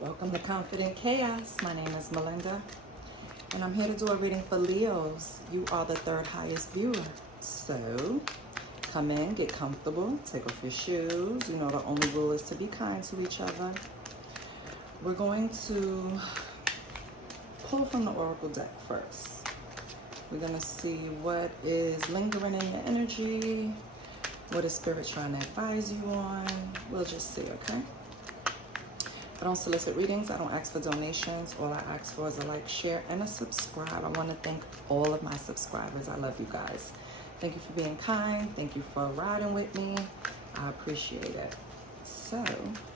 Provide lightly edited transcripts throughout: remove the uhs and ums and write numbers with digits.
Welcome to Confident Chaos. My name is Melinda, and I'm here to do a reading for Leos. You are the third highest viewer. So, come in, get comfortable, take off your shoes. You know the only rule is to be kind to each other. We're going to pull from the Oracle deck first. We're going to see what is lingering in your energy, what is Spirit trying to advise you on. We'll just see, okay? I don't solicit readings. I don't ask for donations. All I ask for is a like, share, and a subscribe. I want to thank all of my subscribers. I love you guys. Thank you for being kind. Thank you for riding with me. I appreciate it. So,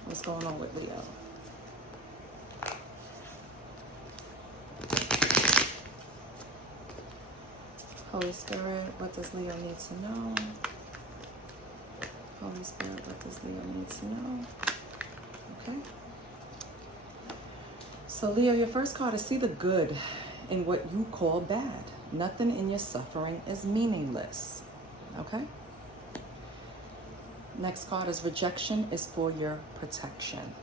what's going on with Leo? Holy Spirit, what does Leo need to know? Holy Spirit, what does Leo need to know? Okay. So Leo, your first card is see the good in what you call bad. Nothing in your suffering is meaningless. Okay? Next card is rejection is for your protection.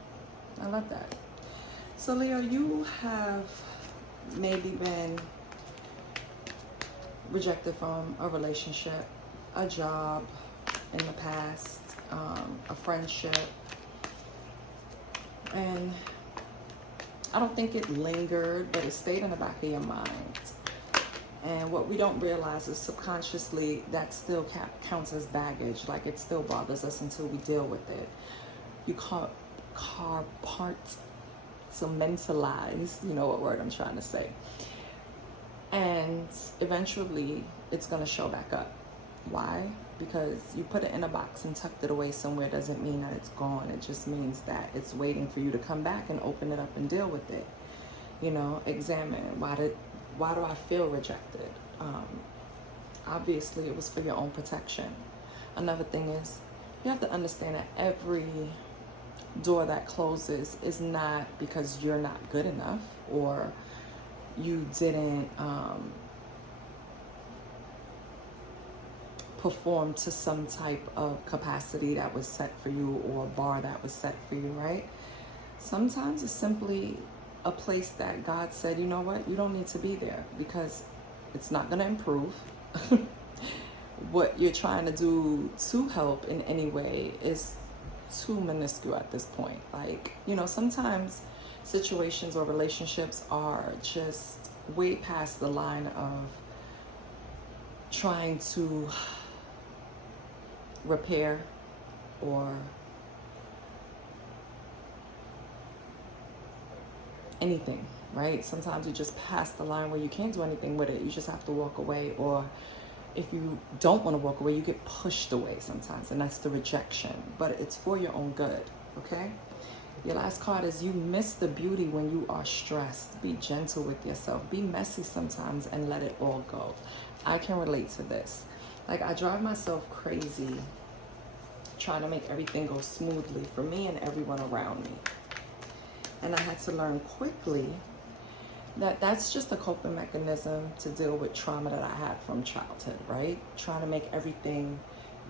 I love that. So Leo, you have maybe been rejected from a relationship, a job in the past, a friendship, and I don't think it lingered, but it stayed in the back of your mind. And what we don't realize is subconsciously that still counts as baggage. Like it still bothers us until we deal with it. You compartmentalize, you know what word I'm trying to say. And eventually it's going to show back up. Why? Because you put it in a box and tucked it away somewhere doesn't mean that it's gone. It just means that it's waiting for you to come back and open it up and deal with it. You know, examine why do I feel rejected? Obviously, it was for your own protection. Another thing is you have to understand that every door that closes is not because you're not good enough or you didn't perform to some type of capacity that was set for you or bar that was set for you, right? Sometimes it's simply a place that God said, you know what, you don't need to be there because it's not going to improve. What you're trying to do to help in any way is too minuscule at this point. Like, you know, sometimes situations or relationships are just way past the line of trying to repair or anything, right? Sometimes you just pass the line where you can't do anything with it. You just have to walk away, or if you don't want to walk away, you get pushed away sometimes, and that's the rejection, but it's for your own good, okay? Your last card is you miss the beauty when you are stressed. Be gentle with yourself. Be messy sometimes and let it all go. I can relate to this. Like, I drive myself crazy trying to make everything go smoothly for me and everyone around me. And I had to learn quickly that that's just a coping mechanism to deal with trauma that I had from childhood, right? Trying to make everything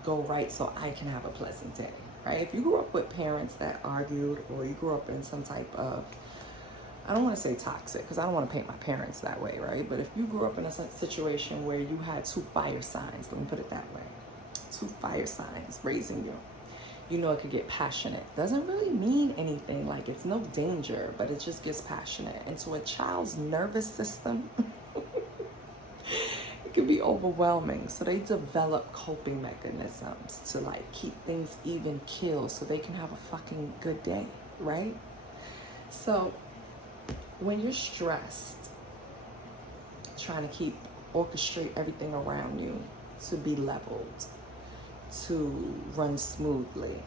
go right so I can have a pleasant day, right? If you grew up with parents that argued, or you grew up in some type of, I don't want to say toxic, because I don't want to paint my parents that way, right? But if you grew up in a situation where you had two fire signs, let me put it that way, two fire signs raising you, you know it could get passionate. Doesn't really mean anything, like it's no danger, but it just gets passionate. And to a child's nervous system, it can be overwhelming. So they develop coping mechanisms to like keep things even keel so they can have a fucking good day, right? So when you're stressed, trying to orchestrate everything around you to be leveled, to run smoothly,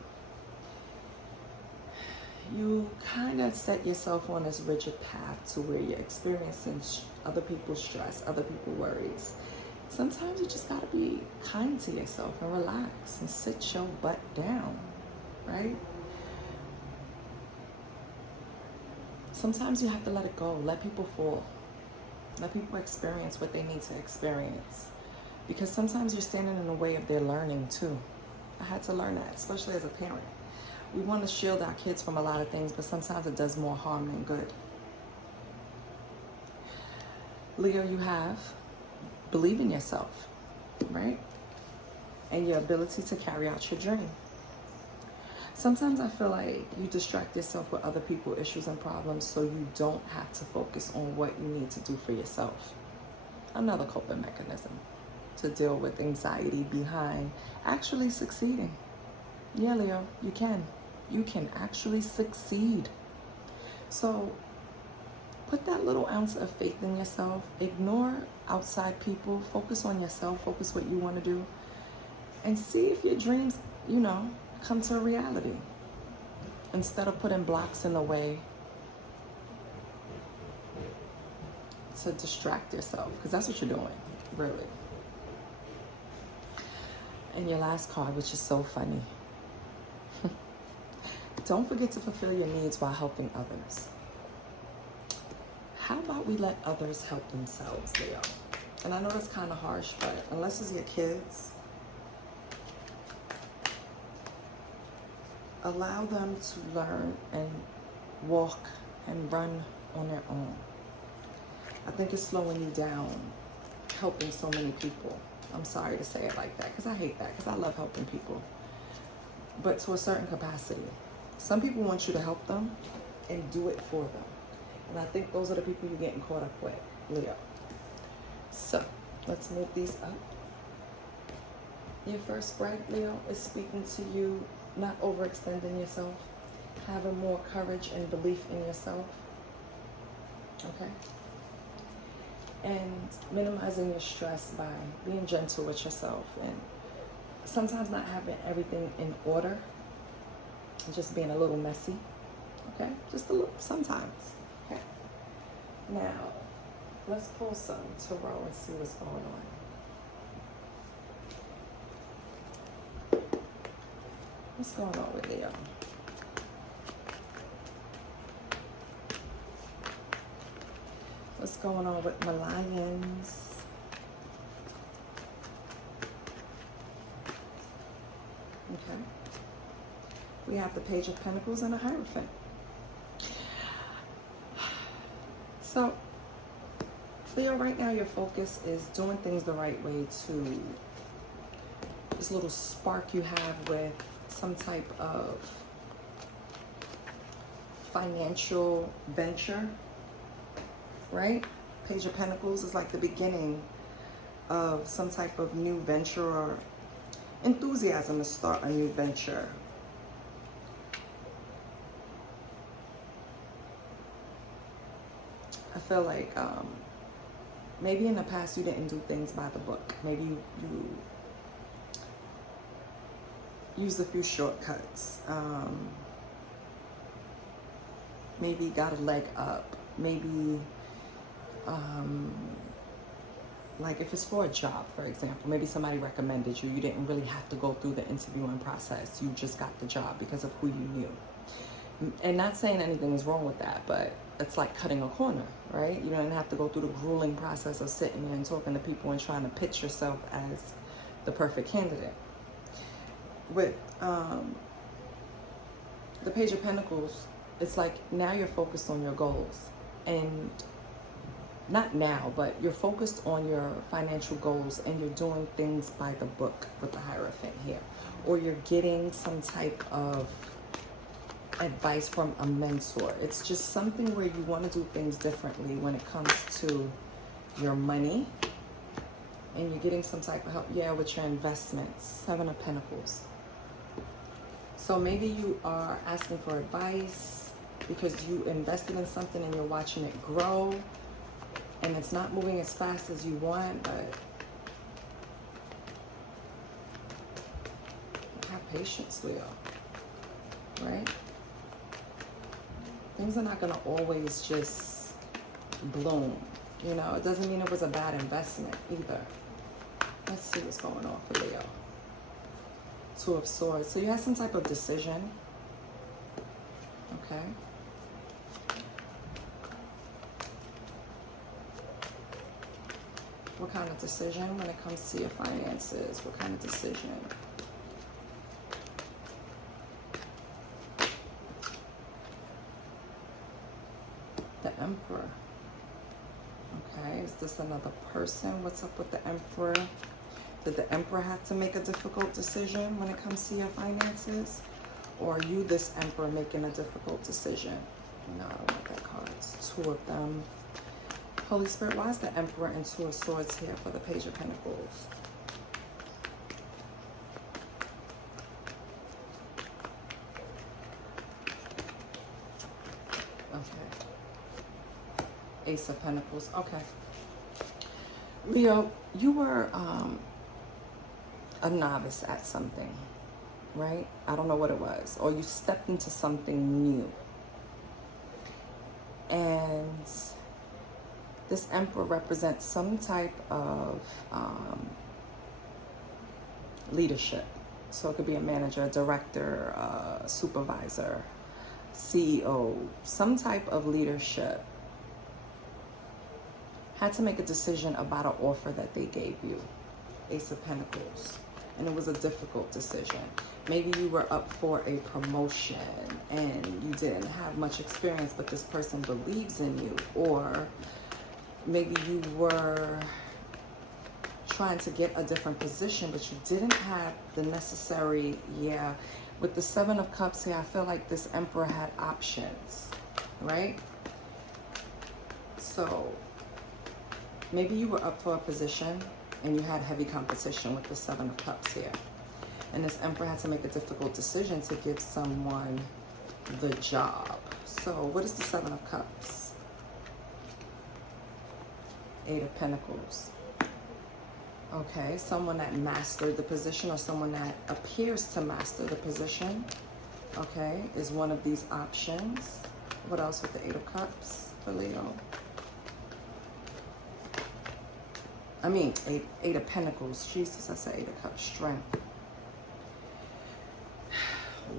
you kind of set yourself on this rigid path to where you're experiencing other people's stress, other people's worries. Sometimes you just gotta be kind to yourself and relax and sit your butt down, right? Sometimes you have to let it go, let people fall, let people experience what they need to experience. Because sometimes you're standing in the way of their learning too. I had to learn that, especially as a parent. We want to shield our kids from a lot of things, but sometimes it does more harm than good. Leo, you have believe in yourself, right? And your ability to carry out your dream. Sometimes I feel like you distract yourself with other people's issues and problems so you don't have to focus on what you need to do for yourself. Another coping mechanism to deal with anxiety behind actually succeeding. Yeah, Leo, you can. You can actually succeed. So put that little ounce of faith in yourself. Ignore outside people. Focus on yourself. Focus what you want to do. And see if your dreams, come to reality. Instead of putting blocks in the way to distract yourself. Because that's what you're doing, really. And your last card, which is so funny. Don't forget to fulfill your needs while helping others. How about we let others help themselves, Leo? And I know that's kind of harsh, but unless it's your kids, allow them to learn and walk and run on their own. I think it's slowing you down, helping so many people. I'm sorry to say it like that, because I hate that, because I love helping people. But to a certain capacity. Some people want you to help them and do it for them. And I think those are the people you're getting caught up with, Leo. So, let's move these up. Your first spread, Leo, is speaking to you, not overextending yourself, having more courage and belief in yourself. Okay? And minimizing your stress by being gentle with yourself and sometimes not having everything in order and just being a little messy. Okay? Just a little, sometimes. Okay? Now, let's pull some tarot and see what's going on. What's going on with Leo? What's going on with my lions? Okay. We have the Page of Pentacles and a Hierophant. So, Leo, right now your focus is doing things the right way to this little spark you have with some type of financial venture, right? Page of Pentacles is like the beginning of some type of new venture or enthusiasm to start a new venture. I feel like maybe in the past you didn't do things by the book. Maybe you used a few shortcuts. Maybe got a leg up. Maybe like if it's for a job, for example, maybe somebody recommended you. You didn't really have to go through the interviewing process. You just got the job because of who you knew. And not saying anything is wrong with that, but it's like cutting a corner, right? You don't have to go through the grueling process of sitting there and talking to people and trying to pitch yourself as the perfect candidate. With the Page of Pentacles, it's like now you're focused on your goals. And not now, but you're focused on your financial goals and you're doing things by the book with the Hierophant here. Or you're getting some type of advice from a mentor. It's just something where you want to do things differently when it comes to your money. And you're getting some type of help, with your investments. Seven of Pentacles. So maybe you are asking for advice because you invested in something and you're watching it grow. And it's not moving as fast as you want, but have patience, Leo. Right? Things are not going to always just bloom. It doesn't mean it was a bad investment either. Let's see what's going on for Leo. Two of Swords. So you have some type of decision. Okay. What kind of decision when it comes to your finances? What kind of decision? The Emperor. Okay, is this another person? What's up with the Emperor? Did the Emperor have to make a difficult decision when it comes to your finances? Or are you, this Emperor, making a difficult decision? No, I don't want that card. It's two of them. Holy Spirit, why is the Emperor and Two of Swords here for the Page of Pentacles? Okay. Ace of Pentacles. Okay. Leo, you were a novice at something, right? I don't know what it was. Or you stepped into something new. And this Emperor represents some type of leadership. So it could be a manager, a director, a supervisor, CEO, some type of leadership. Had to make a decision about an offer that they gave you. Ace of Pentacles. And it was a difficult decision. Maybe you were up for a promotion and you didn't have much experience, but this person believes in you. Or maybe you were trying to get a different position, but you didn't have the necessary, with the Seven of Cups here, I feel like this Emperor had options, right? So maybe you were up for a position and you had heavy competition with the Seven of Cups here. And this Emperor had to make a difficult decision to give someone the job. So what is the Seven of Cups? Eight of Pentacles. Okay, someone that mastered the position or someone that appears to master the position, okay, is one of these options. What else with the Eight of Cups for Leo? I mean, eight of Pentacles. Jesus, I said Eight of Cups. Strength.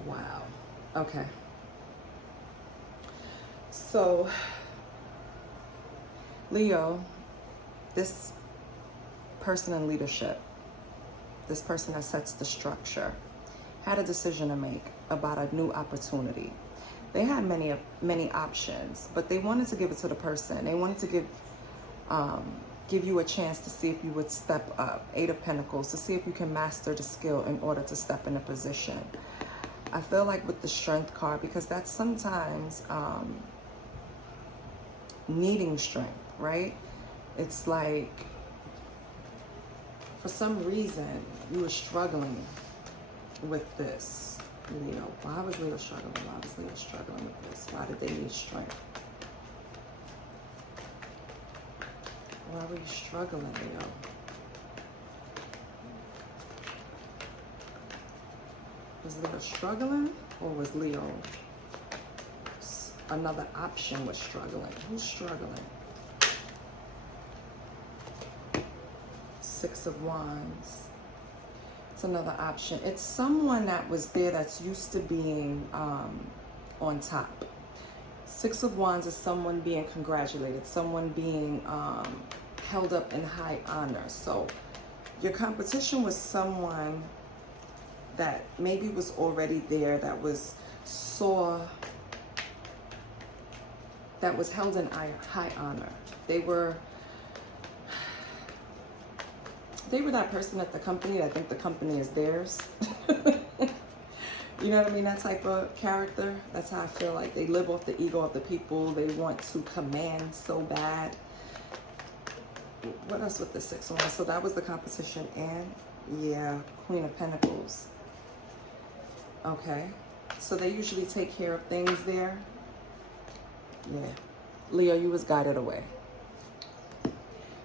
Wow. Okay. So, Leo, this person in leadership, this person that sets the structure, had a decision to make about a new opportunity. They had many options, but they wanted to give it to the person. They wanted to give you a chance to see if you would step up. Eight of Pentacles, to see if you can master the skill in order to step in a position. I feel like with the Strength card, because that's sometimes needing strength, right? It's like, for some reason, you were struggling with this, Leo. Why was Leo struggling? Why was Leo struggling with this? Why did they need strength? Why were you struggling, Leo? Was Leo struggling, or was Leo, another option was struggling? Who's struggling? Six of Wands. It's another option. It's someone that was there that's used to being on top. Six of Wands is someone being congratulated, someone being held up in high honor. So your competition was someone that maybe was already there, that was held in high honor. They were that person at the company that think the company is theirs. You know what I mean? That type of character. That's how I feel like they live off the ego of the people. They want to command so bad. What else with the Six of Wands? So that was the competition. And yeah, Queen of Pentacles. Okay. So they usually take care of things there. Yeah. Leo, you was guided away.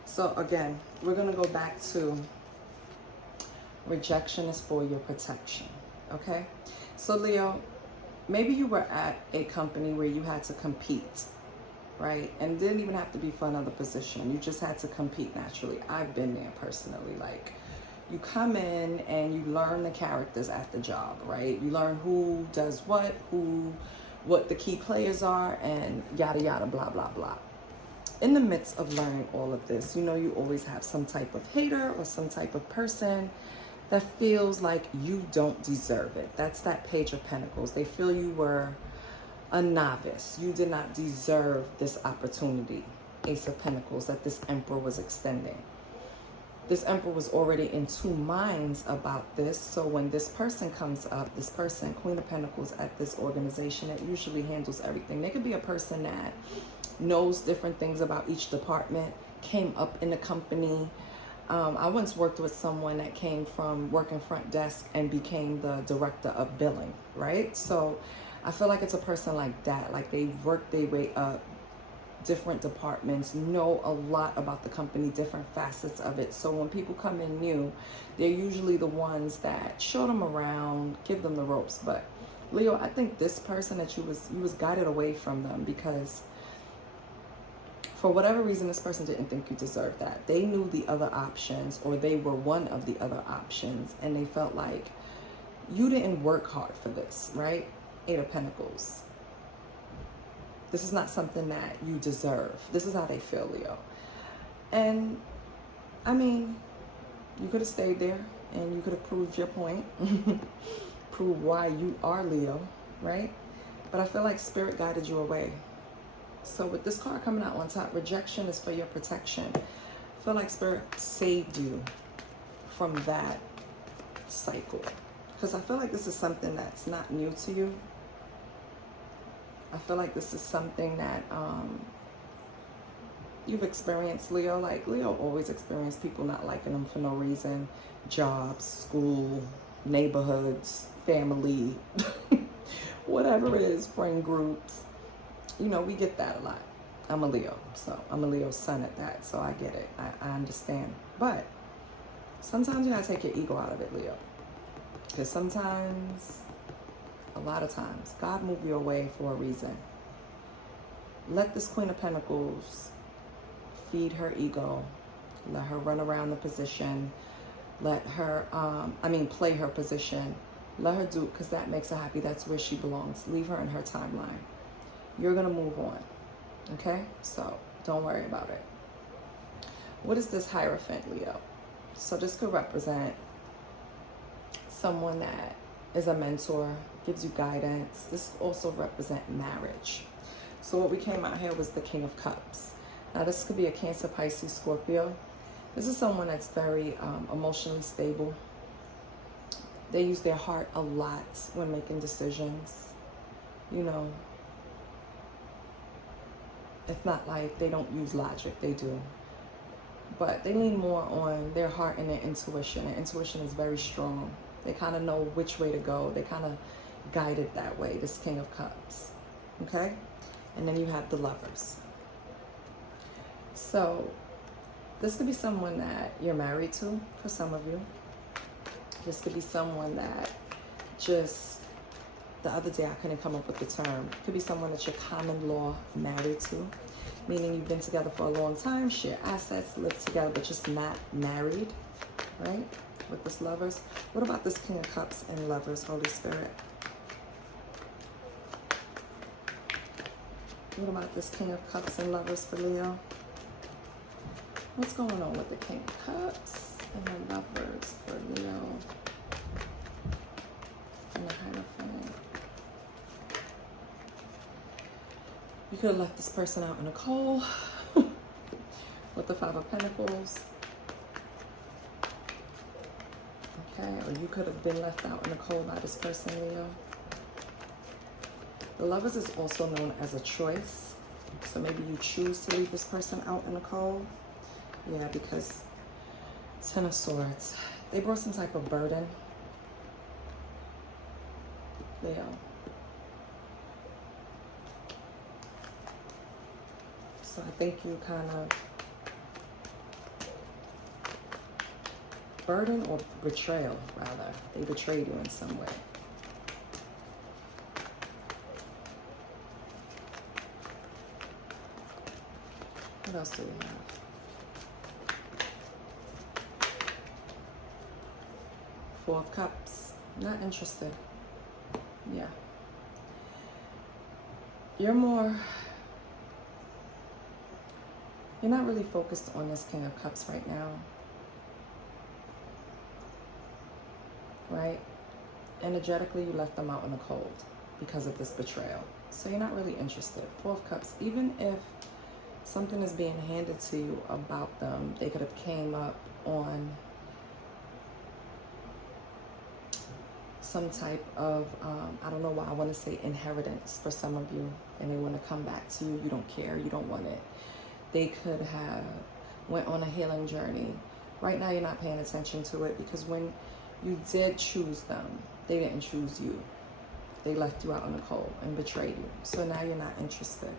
So again, we're going to go back to rejection is for your protection. Okay. So Leo, maybe you were at a company where you had to compete, right? And it didn't even have to be for another position. You just had to compete naturally. I've been there personally. Like, you come in and you learn the characters at the job, right? You learn who does what the key players are, and yada, yada, blah, blah, blah. In the midst of learning all of this, you know, you always have some type of hater or some type of person that feels like you don't deserve it. That's that Page of Pentacles. They feel you were a novice. You did not deserve this opportunity, Ace of Pentacles, that this Emperor was extending. This Emperor was already in two minds about this. So when this person comes up, this person, Queen of Pentacles, at this organization that usually handles everything. They could be a person that knows different things about each department, came up in the company. I once worked with someone that came from working front desk and became the director of billing, right? So I feel like it's a person like that. Like they worked their way up different departments, know a lot about the company, different facets of it. So when people come in new, they're usually the ones that show them around, give them the ropes. But Leo, I think this person that you was guided away from them because for whatever reason, this person didn't think you deserved that. They knew the other options, or they were one of the other options, and they felt like you didn't work hard for this, right? Eight of Pentacles. This is not something that you deserve. This is how they feel, Leo. And, I mean, you could have stayed there and you could have proved your point. Prove why you are Leo, right? But I feel like Spirit guided you away. So with this card coming out on top, rejection is for your protection. I feel like Spirit saved you from that cycle. Because I feel like this is something that's not new to you. I feel like this is something that you've experienced, Leo. Like, Leo always experienced people not liking them for no reason. Jobs, school, neighborhoods, family, whatever it is, friend groups. You know, we get that a lot. I'm a Leo, so I'm a Leo's son at that, so I get it. I understand. But sometimes you gotta take your ego out of it, Leo. Because sometimes, a lot of times, God moved you away for a reason. Let this Queen of Pentacles feed her ego. Let her run around the position. Let her, play her position. Let her do it because that makes her happy. That's where she belongs. Leave her in her timeline. You're going to move on. Okay? So don't worry about it. What is this Hierophant, Leo? So this could represent someone that is a mentor, gives you guidance. This also represent marriage. So what we came out here was the King of Cups. Now this could be a Cancer, Pisces, Scorpio. This is someone that's very emotionally stable. They use their heart a lot when making decisions. You know, it's not like they don't use logic, they do. But they lean more on their heart and their intuition. Their intuition is very strong. They kind of know which way to go. They kind of guided that way, this King of Cups. Okay? And then you have the Lovers. So this could be someone that you're married to, for some of you. This could be someone that just, the other day I couldn't come up with the term. It could be someone that you're common law married to, meaning you've been together for a long time, share assets, live together, but just not married, right? With this Lovers. What about this King of Cups and Lovers, Holy Spirit? What about this King of Cups and Lovers for Leo? What's going on with the King of Cups and the Lovers for Leo? And the Hierophant. You could have left this person out in the cold with the Five of Pentacles. Okay, or you could have been left out in the cold by this person, Leo. The Lovers is also known as a choice. So maybe you choose to leave this person out in the cold. Yeah, because Ten of Swords. They brought some type of burden. Leo. So I think you kind of burden or betrayal, rather. They betrayed you in some way. What else do we have? Four of Cups. Not interested. Yeah. You're not really focused on this King of Cups right now. Right? Energetically, you left them out in the cold because of this betrayal. So you're not really interested. Four of Cups, even if something is being handed to you about them, they could have came up on some type of, I don't know why I want to say inheritance for some of you, and they want to come back to you. You don't care. You don't want it. They could have went on a healing journey. Right now, you're not paying attention to it because when you did choose them, they didn't choose you. They left you out in the cold and betrayed you. So now you're not interested.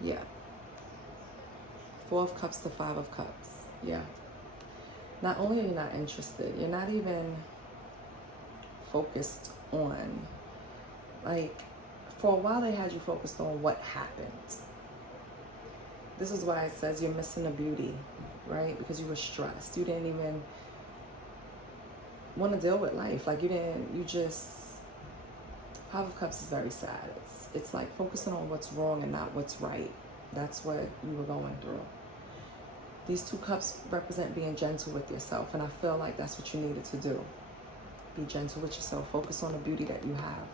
Yeah. Four of Cups to Five of Cups. Yeah. Not only are you not interested, you're not even focused on, like, for a while they had you focused on what happened. This is why it says you're missing the beauty, right? Because you were stressed. You didn't even want to deal with life. Like, you just, Five of Cups is very sad. It's like focusing on what's wrong and not what's right. That's what you were going through. These two cups represent being gentle with yourself, and I feel like that's what you needed to do. Be gentle with yourself. Focus on the beauty that you have.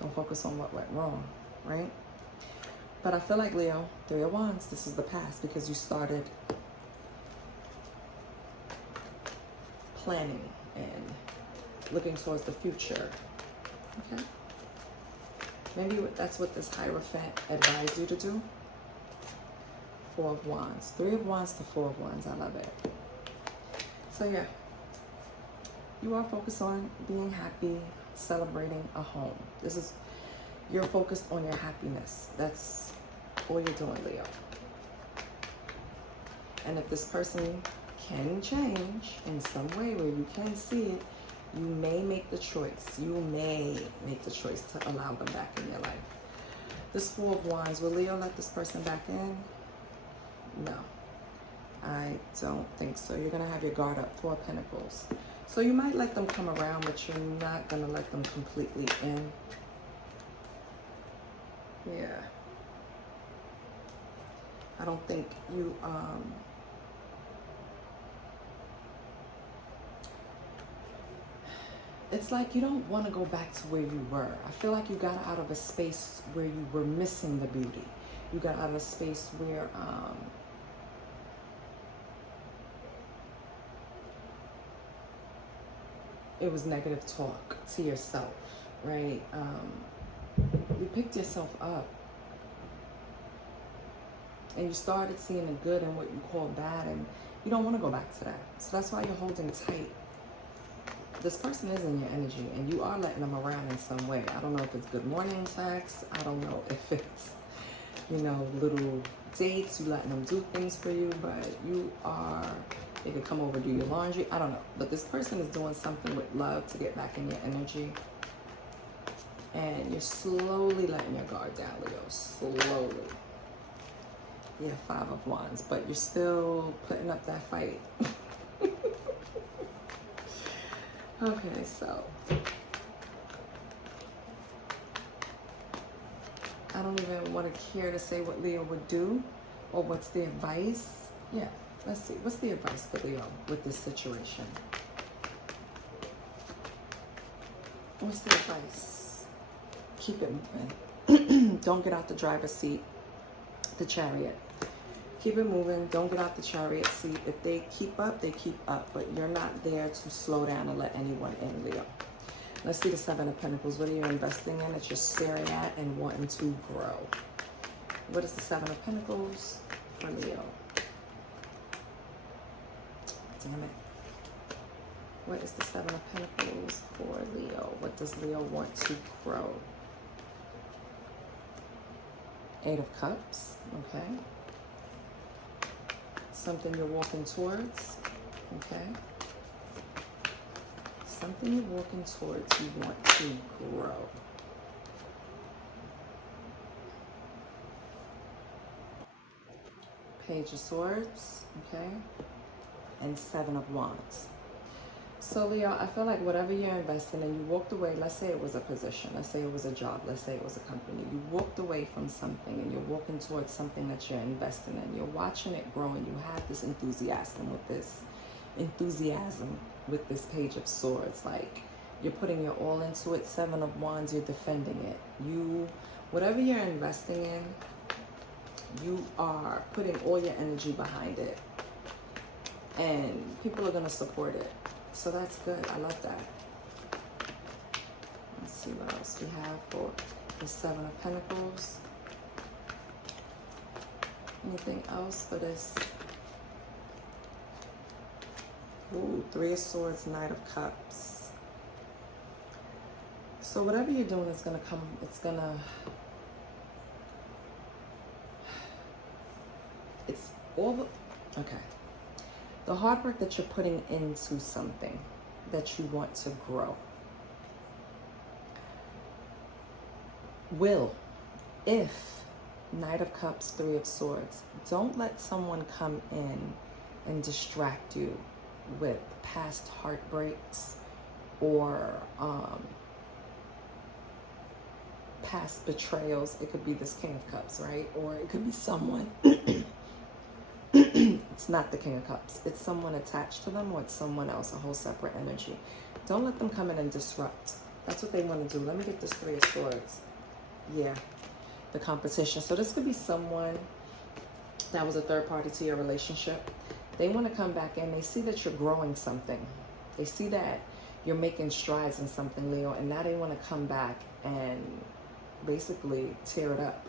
Don't focus on what went wrong, right? But I feel like, Leo, Three of Wands, this is the past because you started planning and looking towards the future, okay? Maybe that's what this Hierophant advised you to do. Four of Wands. Three of Wands to Four of Wands. I love it. So, yeah. You are focused on being happy, celebrating a home. You're focused on your happiness. That's all you're doing, Leo. And if this person can change in some way where you can see it, you may make the choice. You may make the choice to allow them back in your life. This Four of Wands, will Leo let this person back in? No, I don't think so. You're going to have your guard up. Four of Pentacles. So you might let them come around, but you're not going to let them completely in. Yeah. I don't think you, it's like you don't want to go back to where you were. I feel like you got out of a space where you were missing the beauty. You got out of a space where, it was negative talk to yourself, right? You picked yourself up and you started seeing the good in what you call bad, and you don't want to go back to that. So that's why you're holding tight. This person is in your energy and you are letting them around in some way. I don't know if it's good morning text. I don't know if it's, little dates. You letting them do things for you, but they could come over, do your laundry. I don't know. But this person is doing something with love to get back in your energy. And you're slowly letting your guard down, Leo. Slowly. Yeah, Five of Wands. But you're still putting up that fight. Okay, so. I don't even want to care to say what Leo would do or what's the advice. Yeah. Let's see. What's the advice for Leo with this situation? What's the advice? Keep it moving. Don't get out the driver's seat, the Chariot. Keep it moving. Don't get out the Chariot seat. If they keep up, they keep up. But you're not there to slow down and let anyone in, Leo. Let's see the Seven of Pentacles. What are you investing in that you're staring at and wanting to grow? What is the Seven of Pentacles for Leo? Damn it. What is the Seven of Pentacles for Leo? What does Leo want to grow? Eight of Cups. Okay. Something you're walking towards. Okay. Something you're walking towards you want to grow. Page of Swords. Okay. And Seven of Wands. So Leo, I feel like whatever you're investing in, you walked away. Let's say it was a position. Let's say it was a job. Let's say it was a company. You walked away from something and you're walking towards something that you're investing in. You're watching it grow and you have this enthusiasm with this Page of Swords. Like you're putting your all into it. Seven of Wands, you're defending it. You Whatever you're investing in, you are putting all your energy behind it. And people are going to support it. So that's good. I love that. Let's see what else we have for the Seven of Pentacles. Anything else for this? Ooh, Three of Swords, Knight of Cups. So whatever you're doing is going to come, it's all the, okay. The hard work that you're putting into something that you want to grow will, if Knight of Cups, Three of Swords, don't let someone come in and distract you with past heartbreaks or past betrayals. It could be this King of Cups, right? Or it could be someone, it's not the King of Cups, it's someone attached to them, or it's someone else, a whole separate energy. Don't let them come in and disrupt. That's what they want to do. Let me get this Three of Swords. Yeah, the competition. So this could be someone that was a third party to your relationship. They want to come back in. They see that you're growing something. They see that you're making strides in something, Leo, and now they want to come back and basically tear it up.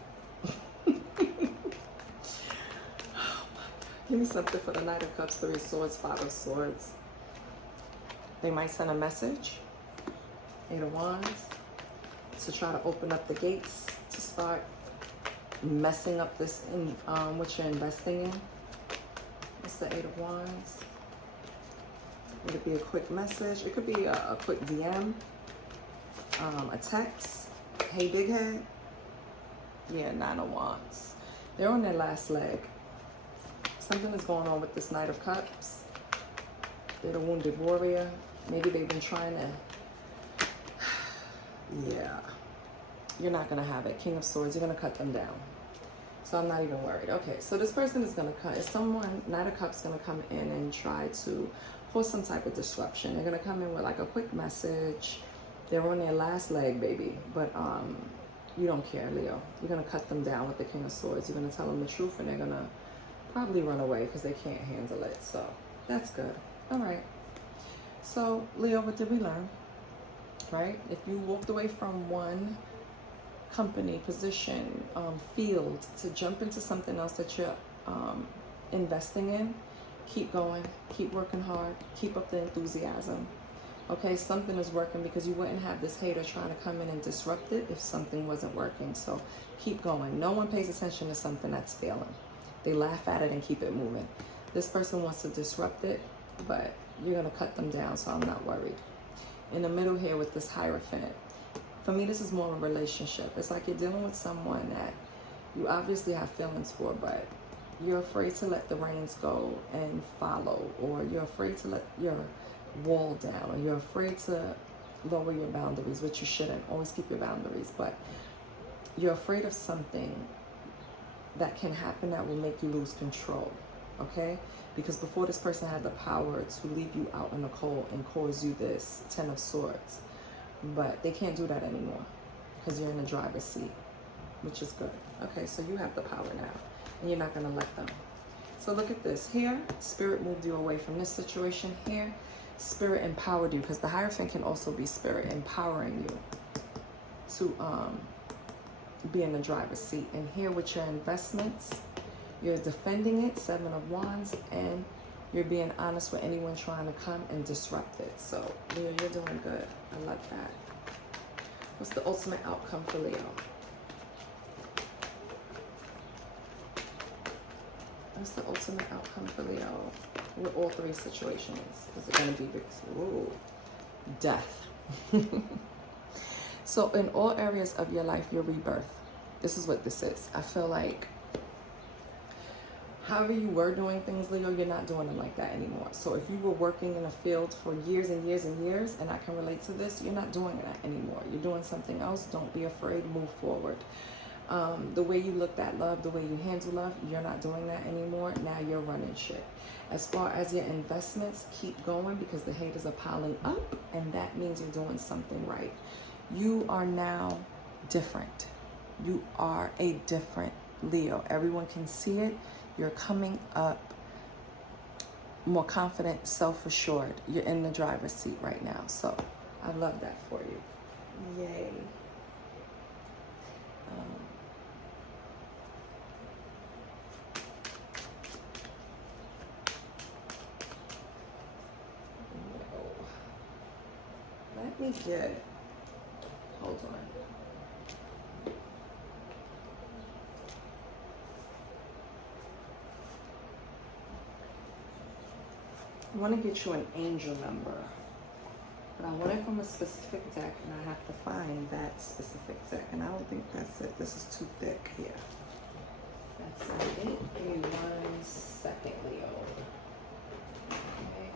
Give me something for the Knight of Cups, Three of Swords, Five of Swords. They might send a message, Eight of Wands, to try to open up the gates to start messing up this in what you're investing in. It's the Eight of Wands. It could be a quick message. It could be a quick DM, a text. Hey, big head. Yeah, Nine of Wands. They're on their last leg. Something is going on with this Knight of Cups. They're the wounded warrior. Maybe they've been trying to... Yeah. You're not going to have it. King of Swords, you're going to cut them down. So I'm not even worried. Okay, so this person is going to cut... Is someone, Knight of Cups, going to come in and try to cause some type of disruption. They're going to come in with like a quick message. They're on their last leg, baby. But you don't care, Leo. You're going to cut them down with the King of Swords. You're going to tell them the truth, and they're going to probably run away because they can't handle it. So that's good. All right. So Leo, what did we learn? Right? If you walked away from one company, position, field to jump into something else that you're investing in, keep going, keep working hard, keep up the enthusiasm. Okay, something is working, because you wouldn't have this hater trying to come in and disrupt it if something wasn't working. So keep going. No one pays attention to something that's failing. They laugh at it and keep it moving. This person wants to disrupt it, but you're going to cut them down, so I'm not worried. In the middle here with this Hierophant, for me, this is more of a relationship. It's like you're dealing with someone that you obviously have feelings for, but you're afraid to let the reins go and follow, or you're afraid to let your wall down, or you're afraid to lower your boundaries, which you shouldn't. Always keep your boundaries, but you're afraid of something that can happen that will make you lose control, okay? Because before, this person had the power to leave you out in the cold and cause you this Ten of Swords. But they can't do that anymore because you're in the driver's seat, which is good. Okay, so you have the power now, and you're not going to let them. So look at this. Here, Spirit moved you away from this situation. Here, Spirit empowered you, because the Hierophant can also be Spirit empowering you to be in the driver's seat. And here with your investments, you're defending it, Seven of Wands, and you're being honest with anyone trying to come and disrupt it. So Leo, you're doing good. I love that. What's the ultimate outcome for Leo? What's the ultimate outcome for Leo with all three situations? Is it going to be death? So in all areas of your life, your rebirth. This is what this is. I feel like however you were doing things, Leo, you're not doing them like that anymore. So if you were working in a field for years and years and years, and I can relate to this, you're not doing that anymore. You're doing something else. Don't be afraid. Move forward. The way you looked at love, the way you handle love, you're not doing that anymore. Now you're running shit. As far as your investments, keep going, because the haters are piling up, and that means you're doing something right. You are now different. You are a different Leo. Everyone can see it. You're coming up more confident, self-assured. You're in the driver's seat right now. So I love that for you. Yay. Let me get, hold on. I want to get you an angel number, but I want it from a specific deck, and I have to find that specific deck, and I don't think that's it. This is too thick here. That's it. Give me 1 second, Leo. Okay.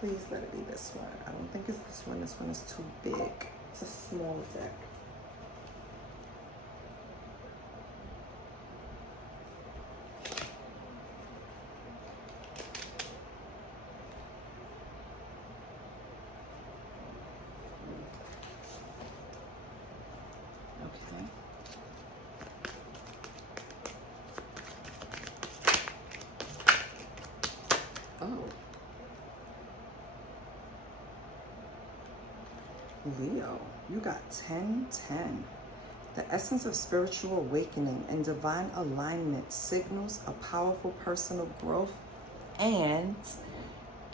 Please let it be this one. I don't think it's this one. This one is too big. It's a small deck. Okay. Oh. Leo, you got 1010. The essence of spiritual awakening and divine alignment signals a powerful personal growth and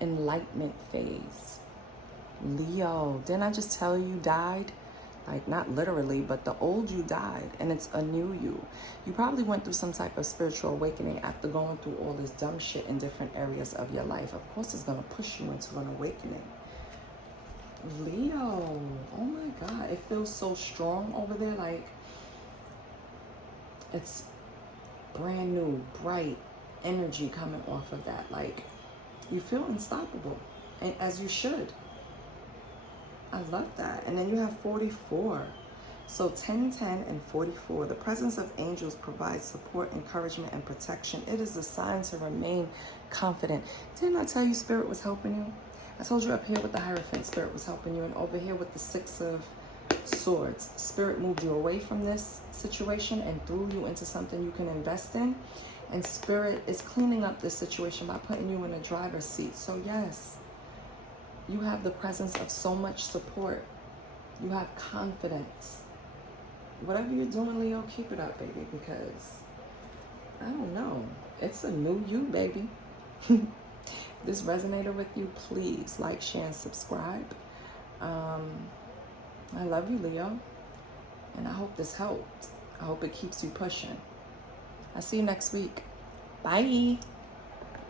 enlightenment phase. Leo, didn't I just tell you died? Like, not literally, but the old you died, and it's a new you. You probably went through some type of spiritual awakening after going through all this dumb shit in different areas of your life. Of course, it's going to push you into an awakening. Leo, oh my God, it feels so strong over there. Like, it's brand new, bright energy coming off of that. Like, you feel unstoppable, and as you should. I love that. And then you have 44. So 10, 10, and 44. The presence of angels provides support, encouragement, and protection. It is a sign to remain confident. Didn't I tell you Spirit was helping you? I told you up here with the Hierophant, Spirit was helping you. And over here with the 6 of Swords, Spirit moved you away from this situation and threw you into something you can invest in. And Spirit is cleaning up this situation by putting you in a driver's seat. So yes, you have the presence of so much support. You have confidence. Whatever you're doing, Leo, keep it up, baby, because I don't know. It's a new you, baby. This resonated with you, please like, share, and subscribe. I love you, Leo, and I hope this helped. I hope it keeps you pushing. I'll see you next week. Bye.